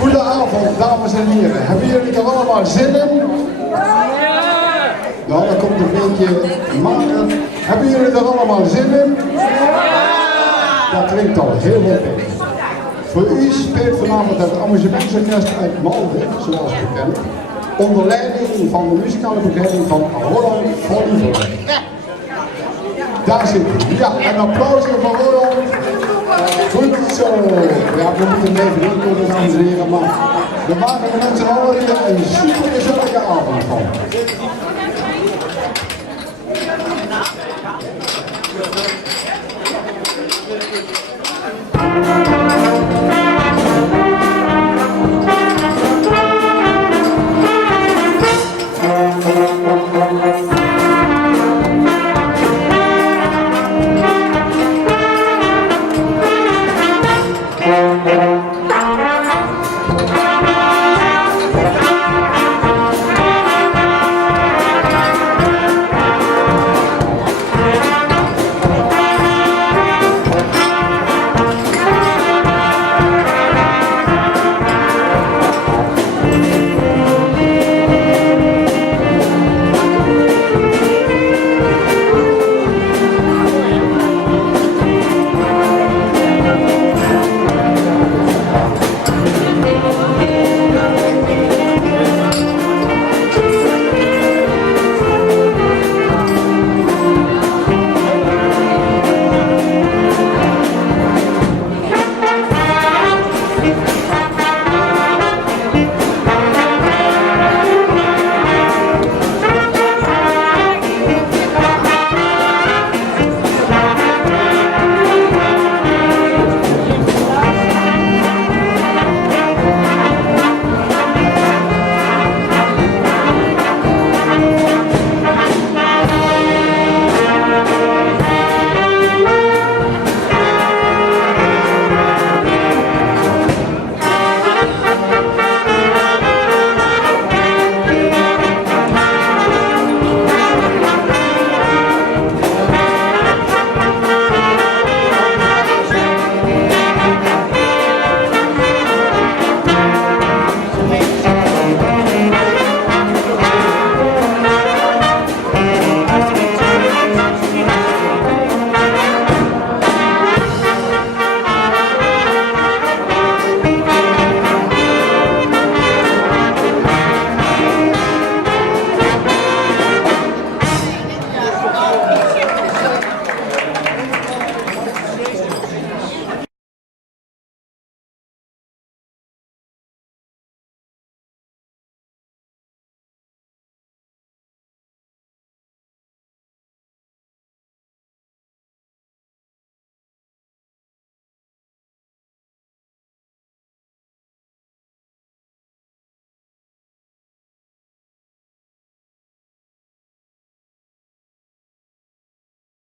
Goedenavond, dames en heren. Hebben jullie er allemaal zin in? Nou, dat komt een beetje mager. Hebben jullie er allemaal zin in? Dat klinkt al heel leuk. Voor u speelt vanavond het Amusementsorkest uit Malden, zoals bekend, onder leiding van de muzikale begeleiding van Roland Volleyball. Daar zit hij. Ja, een applausje voor Roland. Goed zo. Ja, we moeten even inkomen, dames en heren, maar we maken er met z'n allen weer een super gezellige avond van.